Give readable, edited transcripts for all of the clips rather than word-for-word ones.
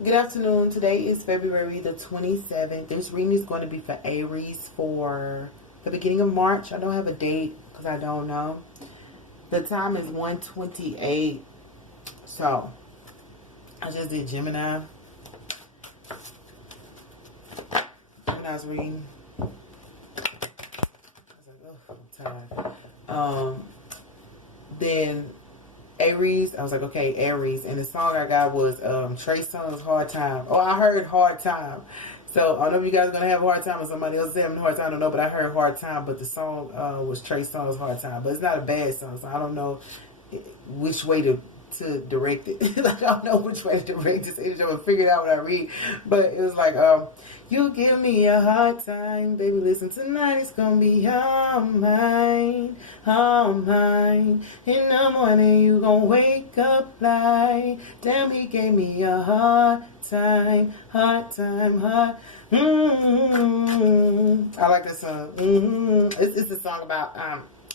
Good afternoon. Today is February the 27th. This reading is going to be for Aries for the beginning of March. I don't have a date because I don't know. The time is 1:28. So, I just did Gemini. Gemini's reading. I was like, oh, I'm tired. Then Aries, I was like, okay, Aries. And the song I got was Trey Songz Hard Time. Oh, I heard Hard Time. So I don't know if you guys are going to have a hard time or somebody else is having a hard time. I don't know, but I heard Hard Time. But the song was Trey Songz Hard Time. But it's not a bad song, so I don't know which way to direct it. Like, I don't know which way to direct this energy. I'm going to figure it out when I read. But it was like, you give me a hard time, baby, listen, tonight it's going to be all mine, all mine. In the morning you going to wake up like, damn, he gave me a hard time, hard time, hard. I like this song. It's a song about,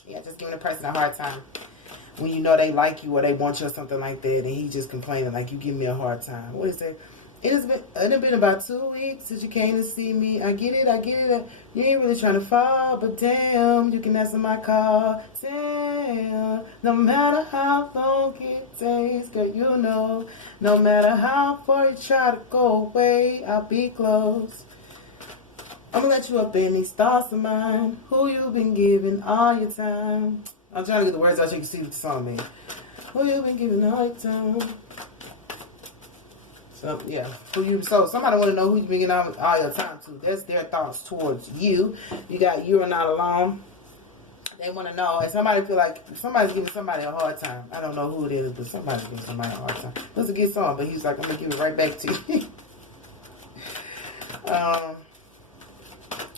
just giving a person a hard time. When you know they like you or they want you or something like that, and he just complaining like, you give me a hard time. What is that? It's been about 2 weeks since you came to see me. I get it. You ain't really trying to fall, but damn, you can answer my call. Damn, no matter how long it takes, girl, you know. No matter how far you try to go away, I'll be close. I'm gonna let you up in these thoughts of mine. Who you been giving all your time? I'm trying to get the words out so you can see what the song means. Who you been giving all your time? So, yeah. So somebody want to know who you been giving all your time to. That's their thoughts towards you. You got You Are Not Alone. They want to know. And somebody feel like somebody's giving somebody a hard time. I don't know who it is, but somebody's giving somebody a hard time. It's a good song, but he's like, I'm going to give it right back to you. But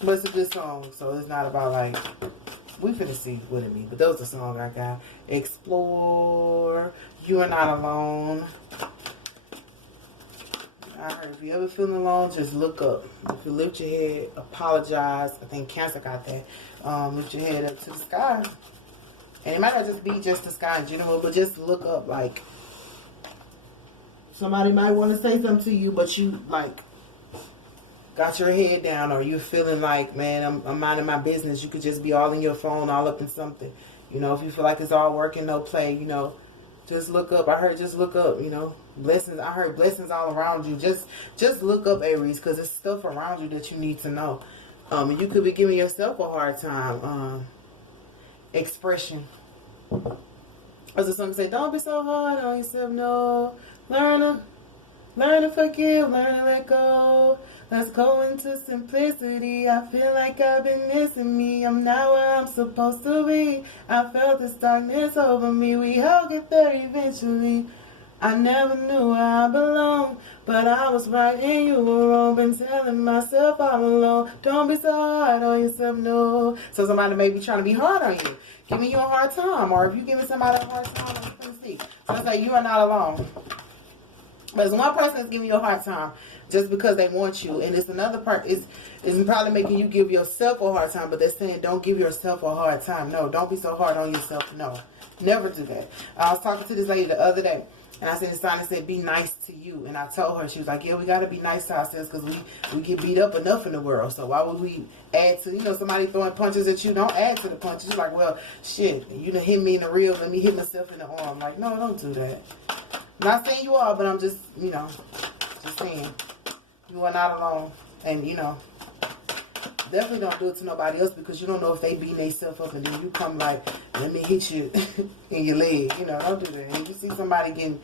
it's a good song, so it's not about like... We finna see what it means. But that was the song I got. Explore. You Are Not Alone. I heard if you ever feeling alone, just look up. If you lift your head, apologize. I think Cancer got that. Lift your head up to the sky. And it might not just be just the sky in general, but just look up. Like, somebody might want to say something to you, but you, like, got your head down, or you're feeling like, man, I'm minding my business. You could just be all in your phone, all up in something. You know, if you feel like it's all work and no play, you know, just look up. I heard just look up, you know. Blessings. I heard blessings all around you. Just look up, Aries, because there's stuff around you that you need to know. You could be giving yourself a hard time. Expression. As the song say, don't be so hard on yourself, no. Learn to forgive, learn to let go. Let's go into simplicity. I feel like I've been missing me. I'm not where I'm supposed to be. I felt this darkness over me. We all get there eventually. I never knew where I belonged, but I was right and you were wrong. Been telling myself all alone, don't be so hard on yourself, no. So somebody may be trying to be hard on you, giving you a hard time, or if you're giving somebody a hard time, I'm going to see. So it's like, you are not alone. But it's one person that's giving you a hard time just because they want you. And it's another part is probably making you give yourself a hard time. But they're saying don't give yourself a hard time. No, don't be so hard on yourself. No, never do that. I was talking to this lady the other day. And I said, the sign said, be nice to you. And I told her, she was like, yeah, we got to be nice to ourselves because we get beat up enough in the world. So why would we add to, somebody throwing punches at you? Don't add to the punches. You're like, well, shit, you done hit me in the rib. Let me hit myself in the arm. Like, no, don't do that. Not saying you are, but I'm just, just saying. You are not alone. And, definitely don't do it to nobody else because you don't know if they beating themselves up and then you come like, let me hit you in your leg. Don't do that. And if you see somebody getting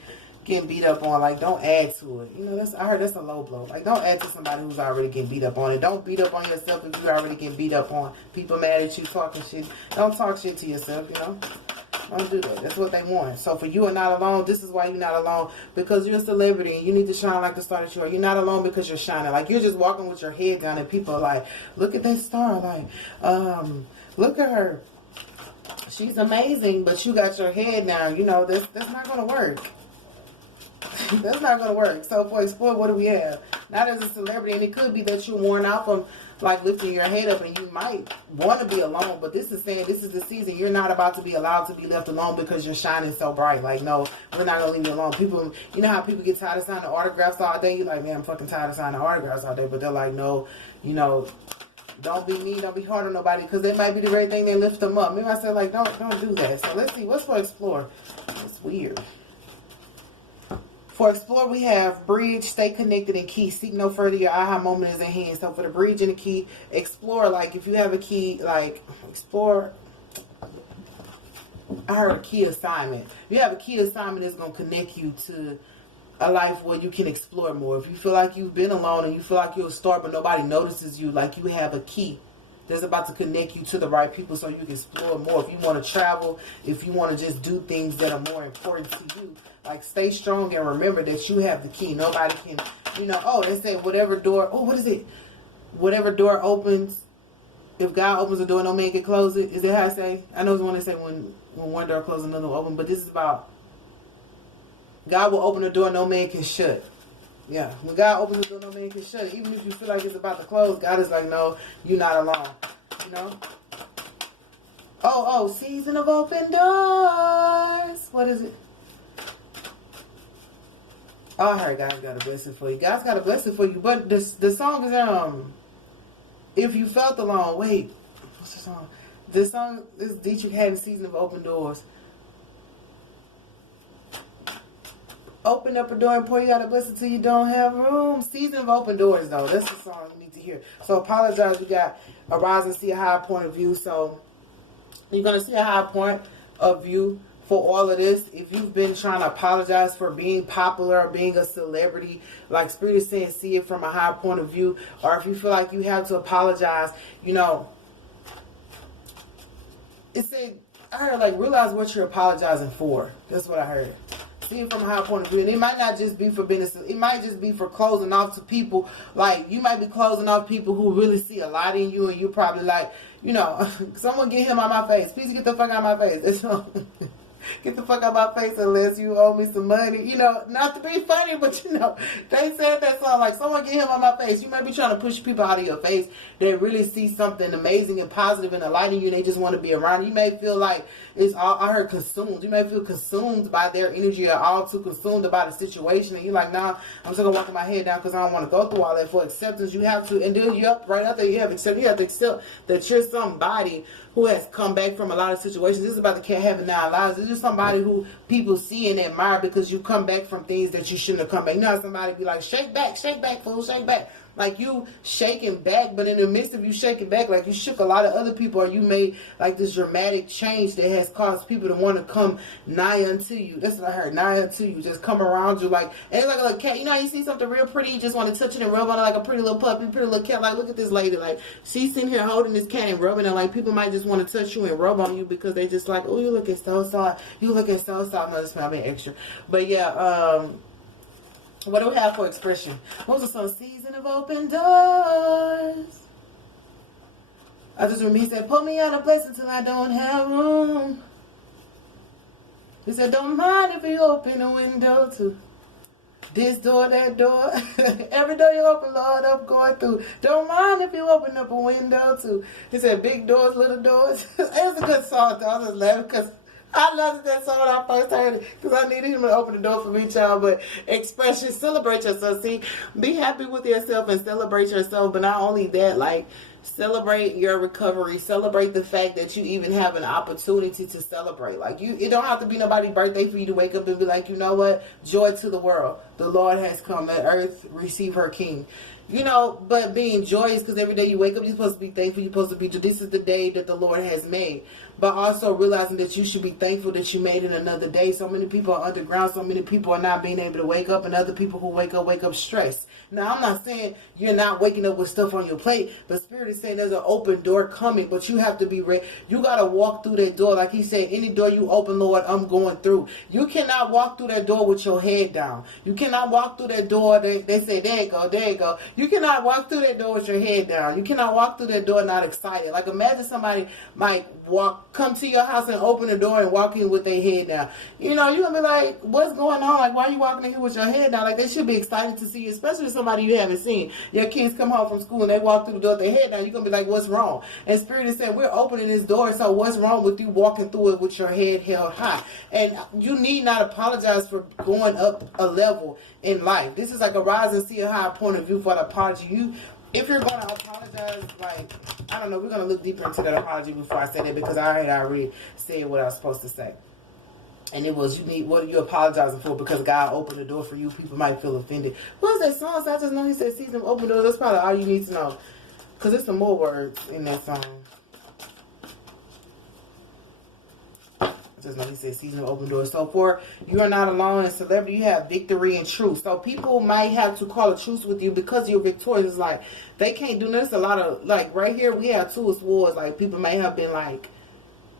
beat up on, like, don't add to it. I heard that's a low blow. Like, don't add to somebody who's already getting beat up on. And don't beat up on yourself if you're already getting beat up on. People mad at you talking shit. Don't talk shit to yourself, Don't do that. That's what they want. So for You Are Not Alone, this is why you're not alone. Because you're a celebrity and you need to shine like the star that you are. You're not alone because you're shining. Like, you're just walking with your head down and people are like, look at that star. Like, look at her. She's amazing, but you got your head down. That's not going to work. That's not going to work. So for explore, what do we have? Not as a celebrity, and it could be that you're worn out from like lifting your head up, and you might want to be alone, but this is saying this is the season you're not about to be allowed to be left alone because you're shining so bright. Like, no, we're not going to leave you alone. People, you know how people get tired of signing autographs all day? You're like, man, I'm fucking tired of signing autographs all day, but they're like, no, you know, don't be mean, don't be hard on nobody, because they might be the very thing that lift them up. Maybe I said, like, don't do that. So let's see, what's for explore? It's weird. For explore, we have bridge, stay connected, and key. Seek no further, your aha moment is at hand. So for the bridge and the key, explore, like if you have a key, like explore, I heard a key assignment. If you have a key assignment, it's going to connect you to a life where you can explore more. If you feel like you've been alone and you feel like you're a star but nobody notices you, like you have a key that's about to connect you to the right people so you can explore more. If you want to travel, if you want to just do things that are more important to you, like stay strong and remember that you have the key. Nobody can, you know, oh, they say whatever door, oh, what is it? Whatever door opens, if God opens the door, no man can close it. Is that how I say? I know it's one they say when one door closes, another will open, but this is about God will open the door, no man can shut. Yeah, when God opens the door, no man can shut it. Even if you feel like it's about to close, God is like, no, you're not alone. You know? Oh, season of open doors. What is it? Oh, I heard God's got a blessing for you. God's got a blessing for you. But the song is, if you felt alone, wait, what's the song? This song is Dietrich Haddon's Season of Open Doors. Open up a door and pour you out a blessing till you don't have room. Season of Open Doors, though. That's the song you need to hear. So apologize. We got Arise and See a High Point of View. So you're going to see a high point of view for all of this. If you've been trying to apologize for being popular or being a celebrity, like Spirit is saying, see it from a high point of view. Or if you feel like you have to apologize, you know, it said, I heard, like, realize what you're apologizing for. That's what I heard. See it from a high point of view. And it might not just be for business. It might just be for closing off to people. Like, you might be closing off people who really see a lot in you, and you're probably like, you know, someone get him out my face. Please get the fuck out of my face. Get the fuck out of my face unless you owe me some money. You know, not to be funny, but you know, they said that song, like, someone get him out of my face. You might be trying to push people out of your face that really see something amazing and positive and a light in you, and they just want to be around you. You may feel like it's all, I heard consumed. You may feel consumed by their energy or all too consumed about a situation, and you're like, nah, I'm still gonna walk my head down because I don't want to go through all that. For acceptance, you have to, and then right after you have acceptance, you have to accept that you're somebody who has come back from a lot of situations. This is about the cat having 9 lives. This is somebody who people see and admire because you come back from things that you shouldn't have come back. You know how somebody be like, shake back, fool, shake back. Like you shaking back, but in the midst of you shaking back, like you shook a lot of other people, or you made like this dramatic change that has caused people to want to come nigh unto you. That's what I heard, nigh unto you. Just come around you like, and it's like a little cat. You know how you see something real pretty, you just want to touch it and rub on it like a pretty little puppy, pretty little cat. Like, look at this lady. Like, she's sitting here holding this cat and rubbing it. Like, people might just want to touch you and rub on you because they just like, oh, you looking so soft. You looking so soft. No, this smell being extra. But yeah, what do we have for expression? What was the song? Season of Open Doors. I just remember he said, pull me out of place until I don't have room. He said, don't mind if you open a window to this door, that door. Every door you open, Lord, I'm going through. Don't mind if you open up a window too. He said, big doors, little doors. It was a good song, though. I was just laughing because I loved that song when I first heard it because I needed him to open the door for me, child. But expression, celebrate yourself. See, be happy with yourself and celebrate yourself. But not only that, like, celebrate your recovery. Celebrate the fact that you even have an opportunity to celebrate. Like, it don't have to be nobody's birthday for you to wake up and be like, you know what? Joy to the world. The Lord has come. Let earth receive her King. You know, but being joyous, because every day you wake up, you're supposed to be thankful. You're supposed to be, this is the day that the Lord has made. But also realizing that you should be thankful that you made it another day. So many people are underground. So many people are not being able to wake up. And other people who wake up stressed. Now, I'm not saying you're not waking up with stuff on your plate. But Spirit is saying there's an open door coming. But you have to be ready. You got to walk through that door. Like he said, any door you open, Lord, I'm going through. You cannot walk through that door with your head down. You can't cannot walk through that door. They say, there you go, there you go. You cannot walk through that door with your head down. You cannot walk through that door not excited. Like, imagine somebody might come to your house and open the door and walk in with their head down. You know, you're going to be like, what's going on? Like, why are you walking in here with your head down? Like, they should be excited to see you, especially somebody you haven't seen. Your kids come home from school and they walk through the door with their head down. You're going to be like, what's wrong? And Spirit is saying, we're opening this door, so what's wrong with you walking through it with your head held high? And you need not apologize for going up a level in life. This is like a rise and see a higher point of view for an apology. If you're going to apologize, like, I don't know, we're going to look deeper into that apology before I say that, because I already said what I was supposed to say. And it was, what are you apologizing for? Because God opened the door for you. People might feel offended. What is that song? So I just know he said, season of open doors. That's probably all you need to know. Because there's some more words in that song. Just know he said season of open doors. So for you are not alone in celebrity, you have victory and truth. So people might have to call a truce with you because you're victorious. It's like they can't do this. A lot of, like, right here we have two of swords. Like, people may have been like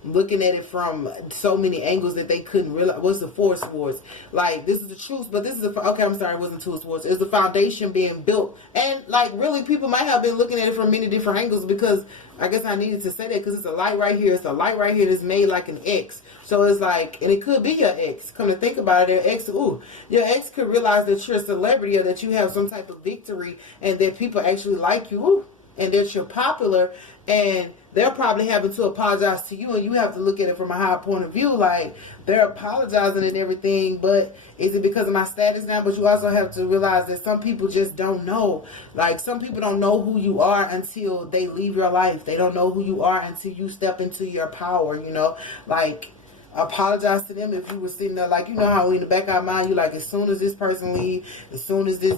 looking at it from so many angles that they couldn't realize. What's the four swords? Like, this is the truth, but this is okay, I'm sorry, it wasn't two swords. It was the foundation being built. And like, really, people might have been looking at it from many different angles, because I guess I needed to say that, because it's a light right here. It's a light right here that's made like an X. So it's like, and it could be your ex. Come to think about it, your ex could realize that you're a celebrity, or that you have some type of victory, and that people actually like you, and that you're popular, and they're probably having to apologize to you, and you have to look at it from a higher point of view. Like, they're apologizing and everything, but is it because of my status now? But you also have to realize that some people just don't know. Like, some people don't know who you are until they leave your life. They don't know who you are until you step into your power, you know? Like, apologize to them if you were sitting there, like, you know how in the back of our mind, you like, as soon as this person leave, as soon as this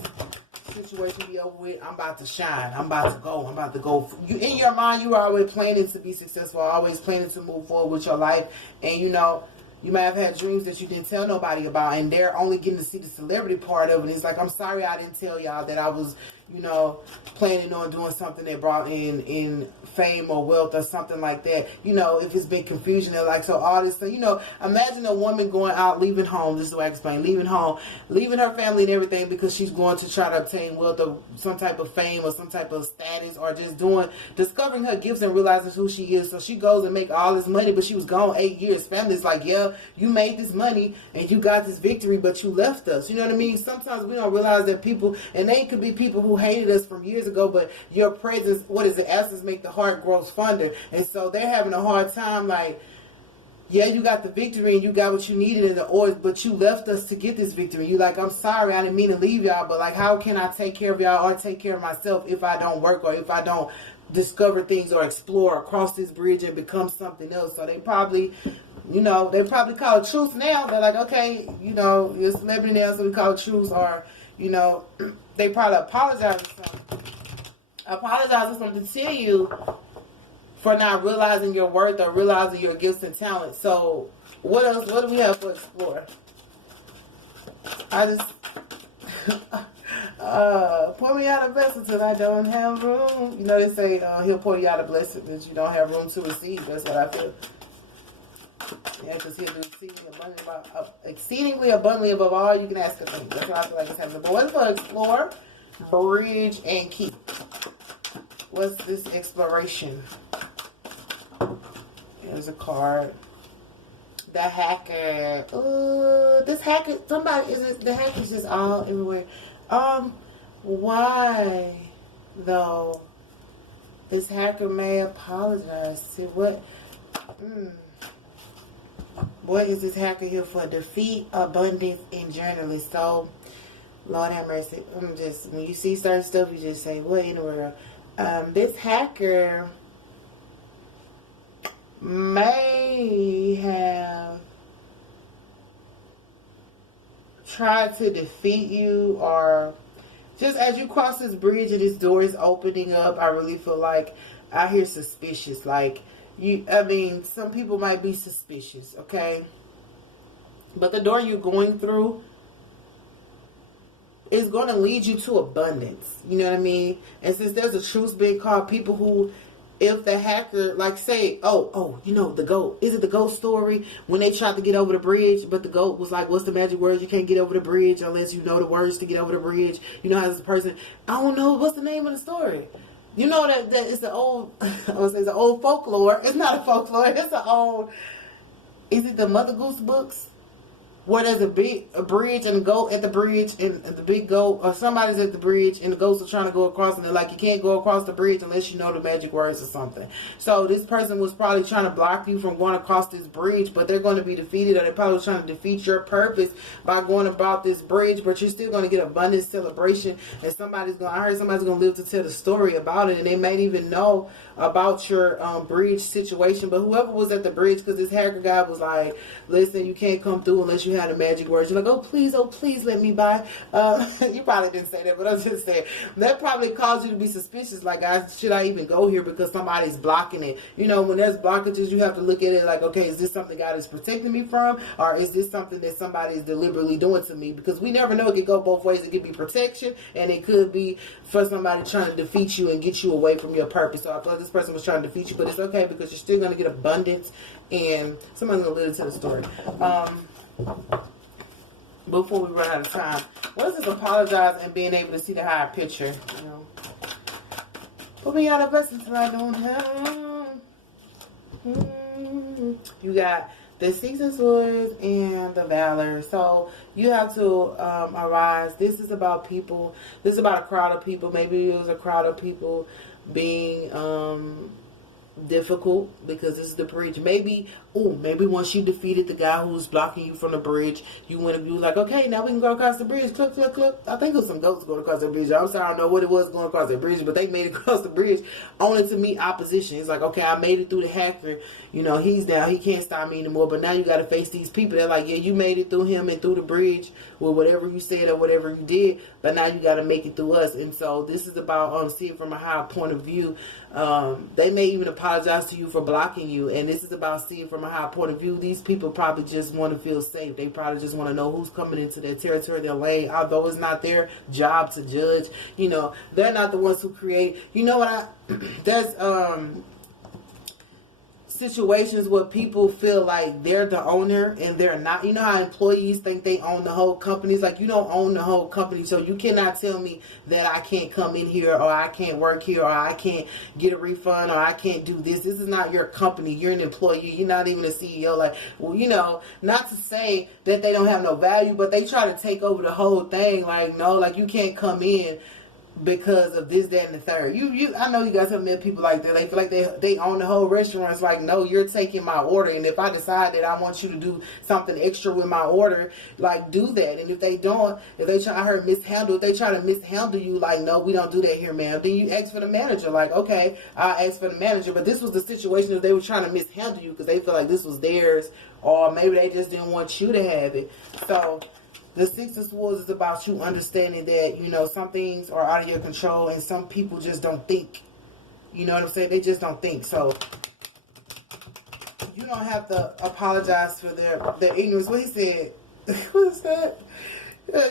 situation be over with, I'm about to shine. I'm about to go. You, in your mind, you are always planning to be successful, always planning to move forward with your life. And you know, you might have had dreams that you didn't tell nobody about, and they're only getting to see the celebrity part of it. It's like, I'm sorry I didn't tell y'all that I was, you know, planning on doing something that brought in fame or wealth or something like that. You know, if it's been confusion, and like, so all this thing, you know, imagine a woman going out, leaving home, this is the way I explain, leaving home, leaving her family and everything, because she's going to try to obtain wealth or some type of fame or some type of status, or just discovering her gifts and realizing who she is. So she goes and make all this money, but she was gone 8 years. Family's like, yeah, you made this money and you got this victory, but you left us. You know what I mean? Sometimes we don't realize that people, and they could be people who hated us from years ago, but your presence, what is it? Absence make the heart grow fonder. And so they're having a hard time, like, yeah, you got the victory and you got what you needed in the order, but you left us to get this victory. You like, I'm sorry, I didn't mean to leave y'all, but like, how can I take care of y'all or take care of myself if I don't work, or if I don't discover things or explore or cross this bridge and become something else? So they probably, you know, they probably call it truth now. They're like, okay, you know, you're a celebrity now, so we call it truth. Or, you know, they probably apologize for something. Apologize for something to tell you for not realizing your worth or realizing your gifts and talents. So what else? What do we have to explore? I just pour me out a blessing till I don't have room. You know, they say he'll pour you out a blessing that you don't have room to receive. That's what I feel. Yeah, because he'll do exceedingly abundantly above all you can ask or think. That's what I feel like it's happening. But what's for explore, bridge, and keep? What's this exploration? Here's a card. The hacker. This hacker. Somebody is the hacker's just all everywhere. Why though? This hacker may apologize. See what? What is this hacker here for? Defeat, abundance, and journalist. So, Lord have mercy. When you see certain stuff, you just say, what in the world? This hacker may have tried to defeat you, or just as you cross this bridge and this door is opening up, I really feel like I hear suspicious. Like, some people might be suspicious, okay? But the door you're going through is going to lead you to abundance. You know what I mean? And since there's a truce being called, people who if the hacker, like, say, you know, the goat, is it the goat story when they tried to get over the bridge, but the goat was like, what's the magic words? You can't get over the bridge unless you know the words to get over the bridge. You know how this person, I don't know, what's the name of the story? You know that it's an old, I would say it's an old folklore. It's not a folklore. It's an old, is it the Mother Goose books? Where there's a bridge and a goat at the bridge and the big goat, or somebody's at the bridge and the goats are trying to go across and they're like, you can't go across the bridge unless you know the magic words or something. So this person was probably trying to block you from going across this bridge, but they're going to be defeated, or they're probably trying to defeat your purpose by going about this bridge, but you're still going to get abundant celebration, and I heard somebody's going to live to tell the story about it, and they might even know about your bridge situation. But whoever was at the bridge, because this hacker guy was like, listen, you can't come through unless you have the magic words. You're like, oh please let me by. You probably didn't say that, but I'm just saying that probably caused you to be suspicious, like, should I even go here because somebody's blocking it. You know, when there's blockages, you have to look at it like, okay, is this something God is protecting me from, or is this something that somebody is deliberately doing to me? Because we never know. It could go both ways. It could be protection, and it could be for somebody trying to defeat you and get you away from your purpose. So I feel like this person was trying to defeat you, but it's okay because you're still going to get abundance, and somebody's going to listen to the story. Before we run out of time, what is this apologize and being able to see the higher picture? You know, put me out of blessings till I don't have. You got the Six of Swords and the Valor. So you have to arise. This is about people. This is about a crowd of people. Maybe it was a crowd of people being difficult because this is the bridge. Maybe once you defeated the guy who was blocking you from the bridge, you went and you was like, okay, now we can go across the bridge. Click, click, click. I think it was some goats going across the bridge. I'm sorry, I don't know what it was going across the bridge, but they made it across the bridge only to meet opposition. It's like, okay, I made it through the hacker. You know, he's down. He can't stop me anymore. But now you got to face these people. They're like, yeah, you made it through him and through the bridge with whatever you said or whatever you did, but now you got to make it through us. And so this is about seeing from a higher point of view. They may even apologize to you for blocking you, and this is about seeing from a high point of view. These people probably just want to feel safe. They probably just want to know who's coming into their territory, their lane, although it's not their job to judge. You know, they're not the ones who create. You know what? There's situations where people feel like they're the owner and they're not. You know how employees think they own the whole company? It's like, you don't own the whole company, so you cannot tell me that I can't come in here, or I can't work here, or I can't get a refund, or I can't do this. This is not your company. You're an employee. You're not even a CEO. Like, well, you know, not to say that they don't have no value, but they try to take over the whole thing. Like, no, like, you can't come in because of this, that, and the third. I know you guys have met people like that. They feel like they own the whole restaurant. It's like, no, you're taking my order, and if I decide that I want you to do something extra with my order, like, do that. And if they don't, if they try, I heard mishandle, if they try to mishandle you, like, no, we don't do that here, ma'am. Then you ask for the manager. Like, okay, I'll ask for the manager. But this was the situation if they were trying to mishandle you because they feel like this was theirs, or maybe they just didn't want you to have it. So the Six of Swords is about you understanding that, you know, some things are out of your control and some people just don't think. You know what I'm saying? They just don't think. So you don't have to apologize for their ignorance. What he said, what is that?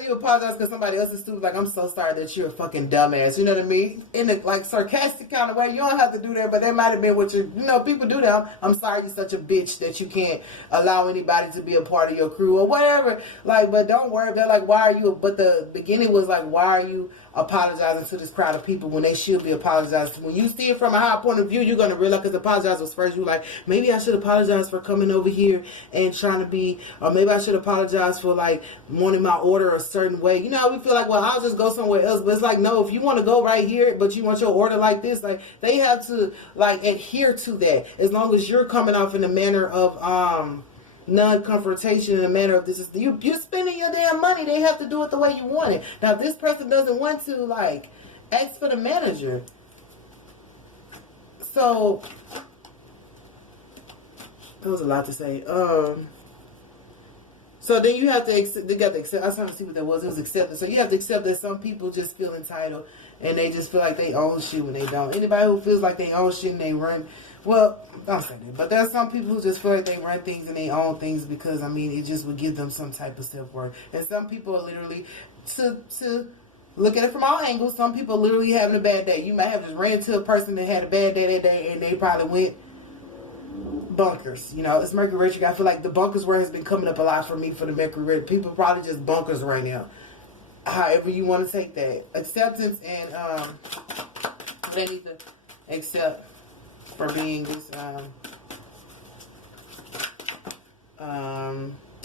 You apologize because somebody else is stupid. Like, I'm so sorry that you're a fucking dumbass. You know what I mean? In a, like, sarcastic kind of way. You don't have to do that, but that might have been what you know, people do that. I'm sorry you're such a bitch that you can't allow anybody to be a part of your crew or whatever. Like, but don't worry. They're like, why are you? But the beginning was like, why are you apologizing to this crowd of people when they should be apologizing? When you see it from a high point of view, you're going to realize, because apologize was first, you're like, maybe I should apologize for coming over here and trying to be, or maybe I should apologize for, like, wanting my order a certain way. You know how we feel like, well, I'll just go somewhere else. But it's like, no, if you want to go right here, but you want your order like this, like, they have to, like, adhere to that. As long as you're coming off in a manner of, non-confrontation, in a manner of, this is you're spending your damn money. They have to do it the way you want it. Now, if this person doesn't want to, like, ask for the manager. So that was a lot to say. So then you have to accept. They got to accept. I was trying to see what that was. It was acceptance. So you have to accept that some people just feel entitled and they just feel like they own shit when they don't. Anybody who feels like they own shit and they run. Well, don't say that. But there's some people who just feel like they run things and they own things because, I mean, it just would give them some type of self-worth. And some people are literally, to look at it from all angles. Some people literally having a bad day. You might have just ran into a person that had a bad day that day, and they probably went bunkers. You know, it's Mercury retrograde. I feel like the bunkers word has been coming up a lot for me for the Mercury retrograde. People probably just bunkers right now. However you want to take that. Acceptance and they need to accept for being this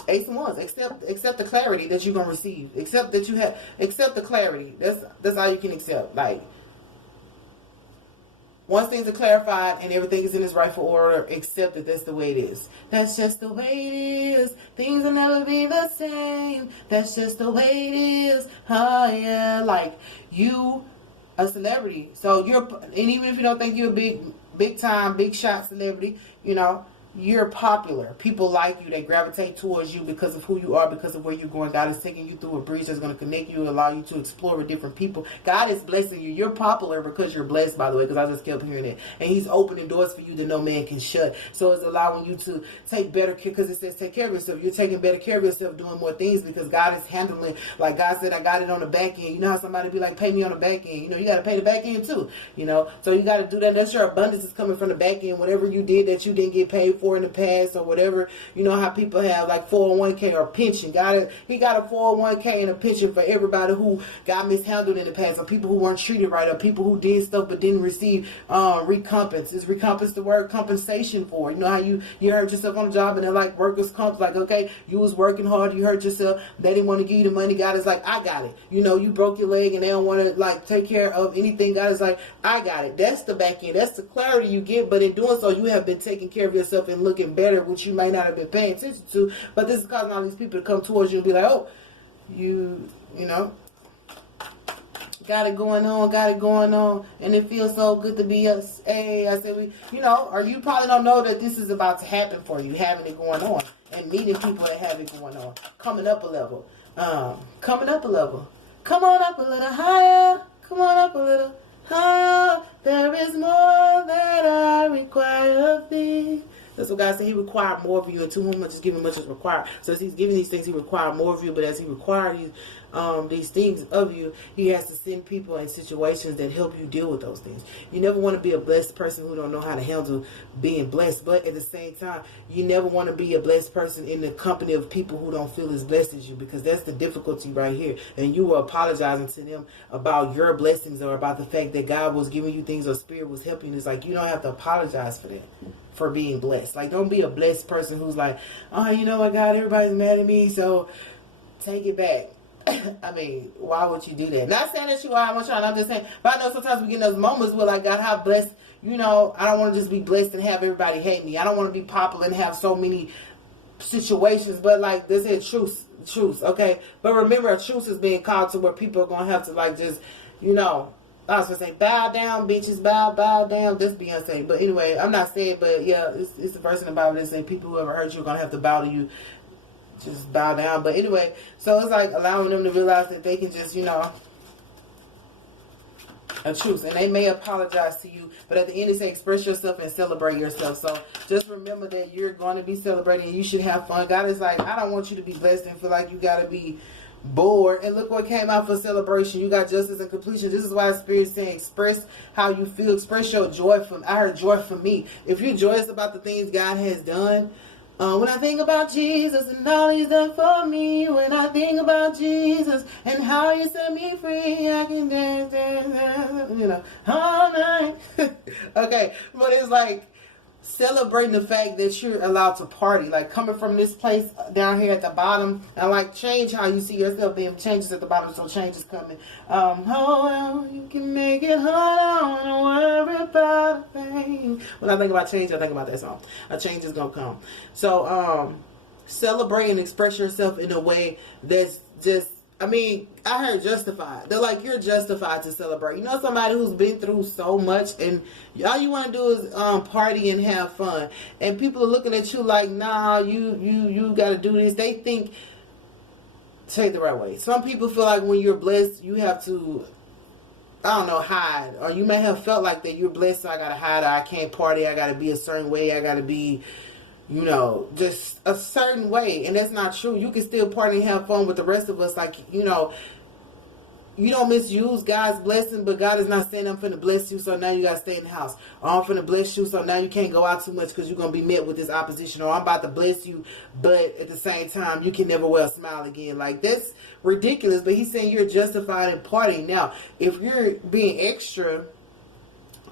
Ace of Wands. Accept the clarity that you're gonna receive. Accept the clarity. That's all you can accept. Like, once things are clarified and everything is in its rightful order, accept that that's the way it is. That's just the way it is. Things will never be the same. That's just the way it is. Oh yeah, like you a celebrity. So and even if you don't think you're a big time, big shot celebrity, you know, you're popular. People like you. They gravitate towards you because of who you are, because of where you're going. God is taking you through a bridge that's going to connect you, allow you to explore with different people. God is blessing you. You're popular because you're blessed, by the way, because I just kept hearing it. And he's opening doors for you that no man can shut. So it's allowing you to take better care, because it says take care of yourself. You're taking better care of yourself, doing more things, because God is handling, like God said, I got it on the back end. You know how somebody be like, pay me on the back end. You know, you got to pay the back end too. You know, so you got to do that. That's your abundance is coming from the back end. Whatever you did that you didn't get paid for in the past or whatever, you know how people have like 401k or pension. He got a 401k and a pension for everybody who got mishandled in the past, or people who weren't treated right, or people who did stuff but didn't receive recompense. Is recompense the word compensation for? You know how you hurt yourself on the job and they're like workers' comp, like, okay, you was working hard, you hurt yourself, they didn't want to give you the money. God is like, I got it. You know, you broke your leg and they don't want to like take care of anything. God is like, I got it. That's the back end. That's the clarity you get. But in doing so, you have been taking care of yourself and looking better, which you might not have been paying attention to. But this is causing all these people to come towards you and be like, oh, you know, got it going on, and it feels so good to be us. Hey, I said, or you probably don't know that this is about to happen for you, having it going on, and meeting people that have it going on, coming up a level, come on up a little higher, come on up a little higher, there is more that I require of thee. That's what God said. He required more of you, and to whom much is given, much is required. So as he's giving these things, he required more of you. But as he required these things of you, he has to send people in situations that help you deal with those things. You never want to be a blessed person who don't know how to handle being blessed. But at the same time, you never want to be a blessed person in the company of people who don't feel as blessed as you, because that's the difficulty right here. And you were apologizing to them about your blessings or about the fact that God was giving you things or Spirit was helping you. It's like, you don't have to apologize for that, for being blessed. Like, don't be a blessed person who's like, oh, you know what, God, everybody's mad at me, so take it back. I mean, why would you do that? Not saying that you are, I'm just saying, but I know sometimes we get in those moments where, like, God, how blessed, I don't want to just be blessed and have everybody hate me. I don't want to be popular and have so many situations, but like, this is truce, okay? But remember, a truce is being called to where people are going to have to, like, just, I was going to say, bow down, bitches, bow down. That's Beyonce. But anyway, I'm not saying, but yeah, it's the verse in the Bible that says people who ever hurt you are going to have to bow to you. Just bow down. But anyway, so it's like allowing them to realize that they can just, a truth. And they may apologize to you, but at the end they say express yourself and celebrate yourself. So just remember that you're going to be celebrating and you should have fun. God is like, I don't want you to be blessed and feel like you got to be bored. And look what came out for celebration. You got justice and completion. This is why the Spirit is saying express how you feel. Express your joy. I heard joy from me. If you're joyous about the things God has done, when I think about Jesus and all he's done for me, when I think about Jesus and how he set me free, I can dance, all night. Okay, but it's like celebrating the fact that you're allowed to party, like coming from this place down here at the bottom, and like change how you see yourself being changes at the bottom, so change is coming. Oh, you can make it hard, I don't worry about a thing. When I think about change, I think about that song. A change is gonna come. So celebrate and express yourself in a way that's just, I heard justified. They're like, you're justified to celebrate. You know, somebody who's been through so much and all you want to do is party and have fun. And people are looking at you like, nah, you got to do this. They think, say it the right way. Some people feel like when you're blessed, you have to, hide. Or you may have felt like that you're blessed, so I got to hide, or I can't party, I got to be a certain way, I got to be, just a certain way. And that's not true. You can still party and have fun with the rest of us. Like, you don't misuse God's blessing, but God is not saying I'm finna bless you, so now you gotta stay in the house. Or I'm finna bless you, so now you can't go out too much because you're gonna be met with this opposition. Or I'm about to bless you, but at the same time, you can never wear a smile again. Like, that's ridiculous, but he's saying you're justified in partying. Now, if you're being extra,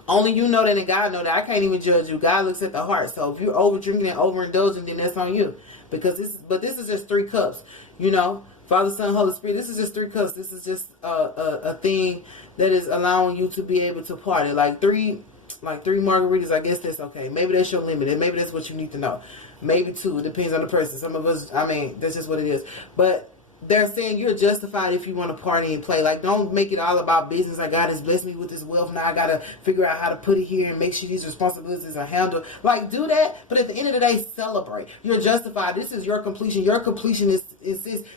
only you know that and God know that. I can't even judge you. God looks at the heart. So if you're over drinking and overindulging, then that's on you. Because this is just 3 cups, you know. Father, Son, Holy Spirit, this is just 3 cups. This is just a thing that is allowing you to be able to party. Like three margaritas, I guess that's okay. Maybe that's your limit, and maybe that's what you need to know. Maybe 2. It depends on the person. Some of us, I mean, that's just what it is. But they're saying you're justified if you want to party and play. Like, don't make it all about business. Like, God has blessed me with this wealth. Now I got to figure out how to put it here and make sure these responsibilities are handled. Like, do that. But at the end of the day, celebrate. You're justified. This is your completion. Your completion is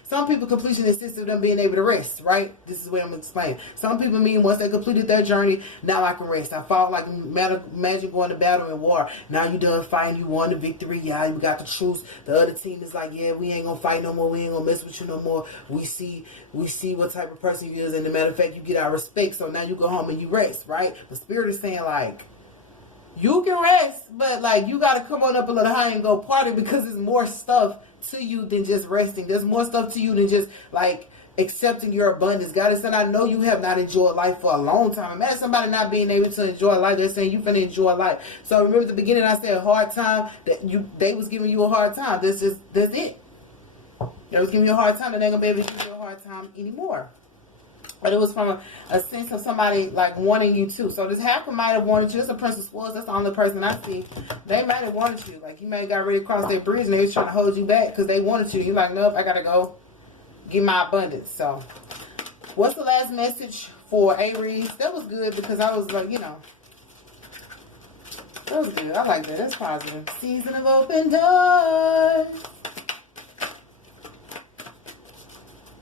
some people completion insists of them being able to rest, right? This is what I'm going to explain. Some people mean once they completed their journey, now I can rest. I fought like imagine going to battle in war. Now you done fighting. You won the victory. Yeah, you got the truce. The other team is like, yeah, we ain't going to fight no more. We ain't going to mess with you no more. We see what type of person you is, and as a matter of fact, you get our respect. So now you go home and you rest, right? The Spirit is saying, like, you can rest, but like, you got to come on up a little high and go party, because there's more stuff to you than just resting. There's more stuff to you than just like accepting your abundance. God is saying, I know you have not enjoyed life for a long time. Imagine somebody not being able to enjoy life. They're saying you finna enjoy life. So remember at the beginning I said a hard time, that they was giving you a hard time. That's it. They was giving you a hard time, and they're gonna be able to give you a hard time anymore. But it was from a sense of somebody like wanting you too. So this hacker might have wanted you. That's a Prince of Swords. That's the only person I see. They might have wanted you. Like, you may have got ready to cross that bridge and they was trying to hold you back because they wanted you. You're like, nope, I gotta go get my abundance. So what's the last message for Aries? That was good, because I was like, you know, that was good. I like that. That's positive. Season of open doors.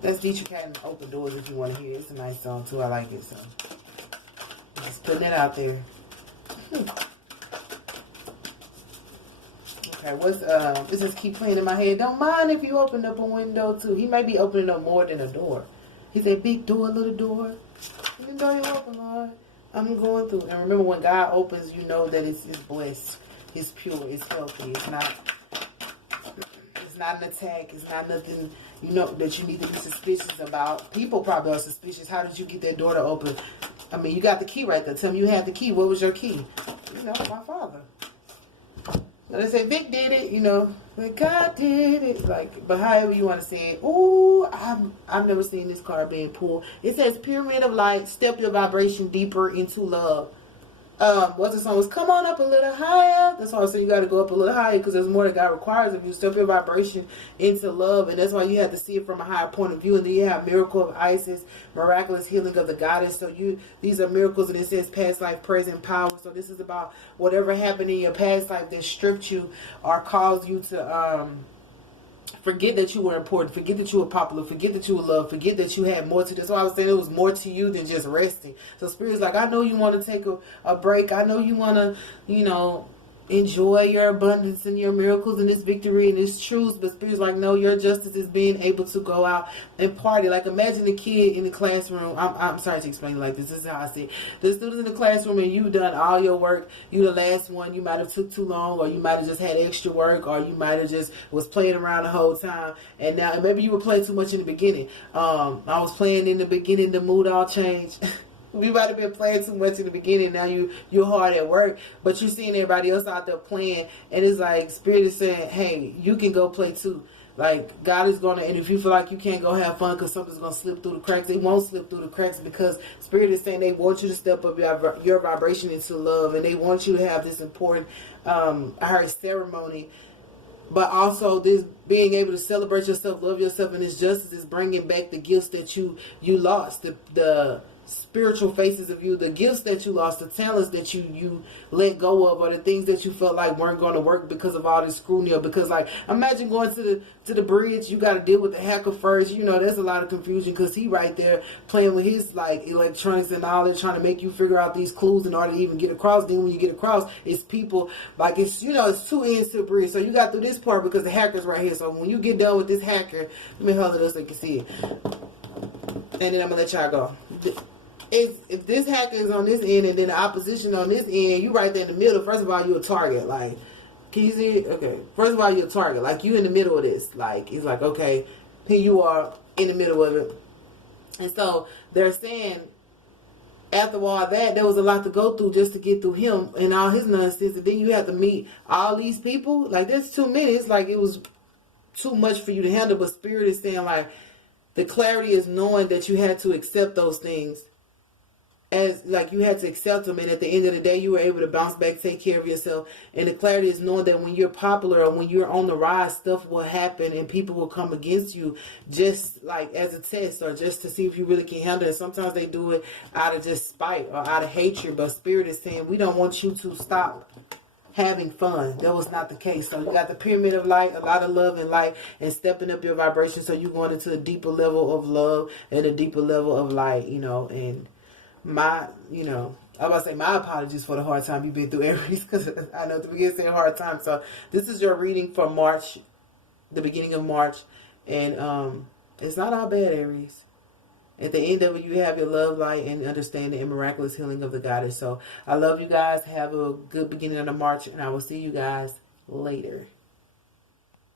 That's Dietrich Haddon, Open Doors, if you want to hear it. It's a nice song too. I like it. So just putting it out there. Okay, what's this just keep playing in my head. Don't mind if you open up a window too. He may be opening up more than a door. He said, big door, little door. Even though you open, Lord, I'm going through. And remember, when God opens, you know that it's blessed, it's pure, it's healthy. It's not an attack. It's not nothing, you know, that you need to be suspicious about. People probably are suspicious. How did you get that door to open? I mean, you got the key right there. Tell me you had the key. What was your key? You know, my father. They say Vic did it, you know, like God did it, like, but however you want to say it. Ooh, I've never seen this card being pulled. It says Pyramid of Light, step your vibration deeper into love. What's the song? Was come on up a little higher. That's why I say you got to go up a little higher, because there's more that God requires of you. Step your vibration into love, and that's why you have to see it from a higher point of view. And then you have Miracle of Isis, Miraculous Healing of the Goddess. So these are miracles, and it says past life, present power. So this is about whatever happened in your past life that stripped you or caused you to forget that you were important, forget that you were popular, forget that you were loved, forget that you had more to this. So I was saying it was more to you than just resting. So Spirit's like, I know you want to take a break. I know you want to, you know, enjoy your abundance and your miracles and this victory and this truth. But Spirit's like, no, your justice is being able to go out and party. Like, imagine a kid in the classroom. I'm sorry to explain it like this. This is how I see it. The students in the classroom, and you've done all your work. You the last one. You might have took too long, or you might have just had extra work, or you might have just was playing around the whole time. And now maybe you were playing too much in the beginning. I was playing in the beginning. The mood all changed. We might have been playing too much in the beginning. Now you're hard at work, but you're seeing everybody else out there playing, and it's like Spirit is saying, "Hey, you can go play too." Like, God is gonna, and if you feel like you can't go have fun because something's gonna slip through the cracks, it won't slip through the cracks, because Spirit is saying they want you to step up your vibration into love, and they want you to have this important, ceremony. But also this being able to celebrate yourself, love yourself, and this justice is bringing back the gifts that you lost, the spiritual faces of you, the gifts that you lost, the talents that you let go of, or the things that you felt like weren't going to work because of all this scrutiny, or because, like, imagine going to the bridge, you got to deal with the hacker first. You know, there's a lot of confusion, because he right there playing with his, like, electronics and all that, trying to make you figure out these clues in order to even get across. Then when you get across, it's people, like, it's, you know, it's two ends to the bridge. So you got through this part because the hacker's right here. So when you get done with this hacker, let me hold it up so you can see it. And then I'm gonna let y'all go. If this hacker is on this end and then the opposition on this end, you right there in the middle. First of all, you're a target. Like, can you see it? Okay. First of all, you're a target. Like, you in the middle of this. Like, it's like, okay, here you are in the middle of it. And so they're saying, after all that, there was a lot to go through just to get through him and all his nonsense. And then you have to meet all these people. Like, there's too many. It's like it was too much for you to handle. But Spirit is saying, like, the clarity is knowing that you had to accept those things. As like you had to accept them, and at the end of the day you were able to bounce back, take care of yourself. And the clarity is knowing that when you're popular or when you're on the rise, stuff will happen and people will come against you just like as a test or just to see if you really can handle it. Sometimes they do it out of just spite or out of hatred, but Spirit is saying we don't want you to stop having fun. That was not the case. So you got the pyramid of light, a lot of love and light, and stepping up your vibration, so you're going into a deeper level of love and a deeper level of light, you know. And my, you know, I was about to say my apologies for the hard time you've been through, Aries, because I know at the beginning saying hard time. So this is your reading for March, the beginning of March, and it's not all bad, Aries. At the end of it, you have your love, light, and understanding and miraculous healing of the goddess. So I love you guys. Have a good beginning of the March, and I will see you guys later.